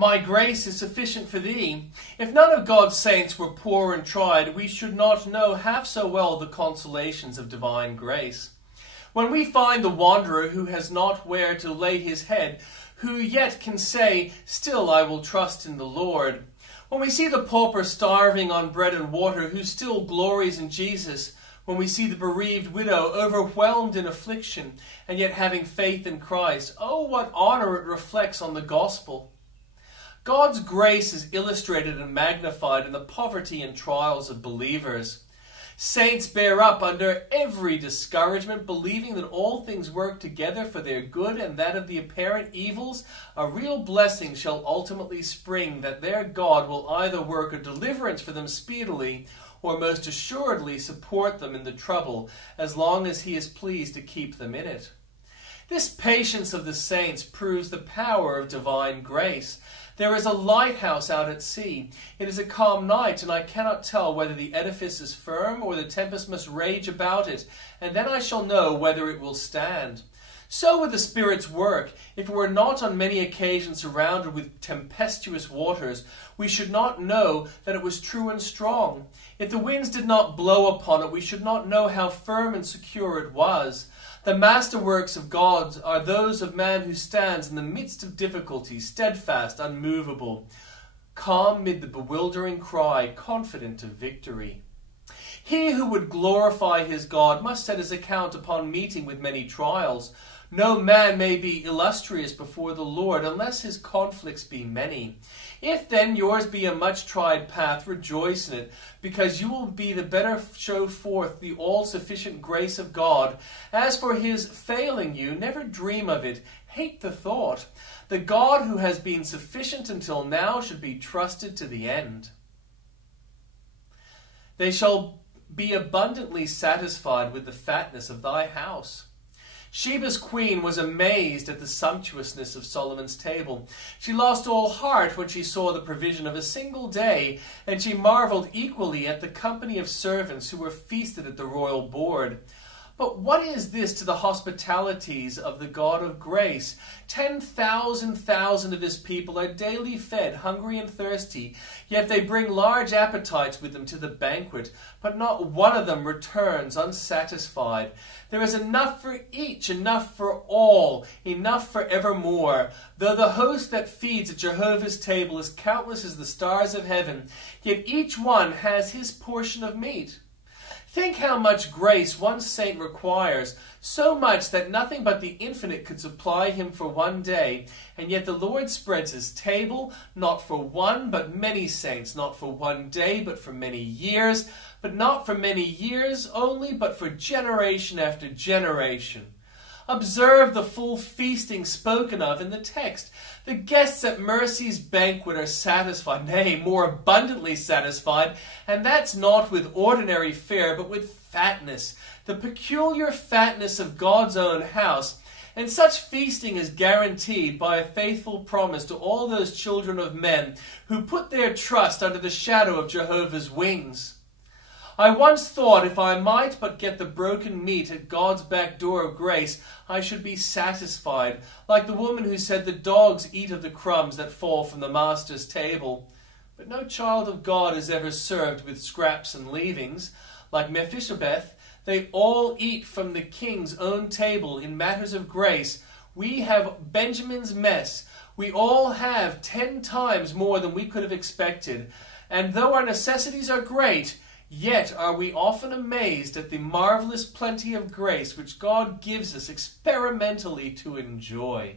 My grace is sufficient for thee. If none of God's saints were poor and tried, we should not know half so well the consolations of divine grace. When we find the wanderer who has not where to lay his head, who yet can say, "Still I will trust in the Lord." When we see the pauper starving on bread and water, who still glories in Jesus. When we see the bereaved widow overwhelmed in affliction, and yet having faith in Christ, oh, what honor it reflects on the gospel. God's grace is illustrated and magnified in the poverty and trials of believers. Saints bear up under every discouragement, believing that all things work together for their good, and that of the apparent evils a real blessing shall ultimately spring, that their God will either work a deliverance for them speedily, or most assuredly support them in the trouble, as long as he is pleased to keep them in it. This patience of the saints proves the power of divine grace. There is a lighthouse out at sea. It is a calm night, and I cannot tell whether the edifice is firm or the tempest must rage about it, and then I shall know whether it will stand. So with the Spirit's work. If it were not on many occasions surrounded with tempestuous waters, we should not know that it was true and strong. If the winds did not blow upon it, we should not know how firm and secure it was. The masterworks of God are those of man who stands in the midst of difficulty, steadfast, unmovable, calm mid the bewildering cry, confident of victory. He who would glorify his God must set his account upon meeting with many trials. No man may be illustrious before the Lord unless his conflicts be many. If then yours be a much tried path, rejoice in it, because you will be the better show forth the all-sufficient grace of God. As for his failing you, never dream of it, hate the thought. The God who has been sufficient until now should be trusted to the end. They shall be abundantly satisfied with the fatness of thy house. Sheba's queen was amazed at the sumptuousness of Solomon's table. She lost all heart when she saw the provision of a single day, and she marveled equally at the company of servants who were feasted at the royal board. But what is this to the hospitalities of the God of grace? 10,000 of his people are daily fed, hungry and thirsty, yet they bring large appetites with them to the banquet, but not one of them returns unsatisfied. There is enough for each, enough for all, enough for evermore. Though the host that feeds at Jehovah's table is countless as the stars of heaven, yet each one has his portion of meat. Think how much grace one saint requires, so much that nothing but the infinite could supply him for one day, and yet the Lord spreads his table, not for one but many saints, not for one day but for many years, but not for many years only, but for generation after generation. Observe the full feasting spoken of in the text. The guests at Mercy's banquet are satisfied, nay, more abundantly satisfied, and that's not with ordinary fare, but with fatness, the peculiar fatness of God's own house. And such feasting is guaranteed by a faithful promise to all those children of men who put their trust under the shadow of Jehovah's wings. I once thought if I might but get the broken meat at God's back door of grace, I should be satisfied, like the woman who said the dogs eat of the crumbs that fall from the master's table. But no child of God is ever served with scraps and leavings. Like Mephibosheth, they all eat from the king's own table in matters of grace. We have Benjamin's mess. We all have 10 times more than we could have expected. And though our necessities are great, yet are we often amazed at the marvelous plenty of grace which God gives us experimentally to enjoy.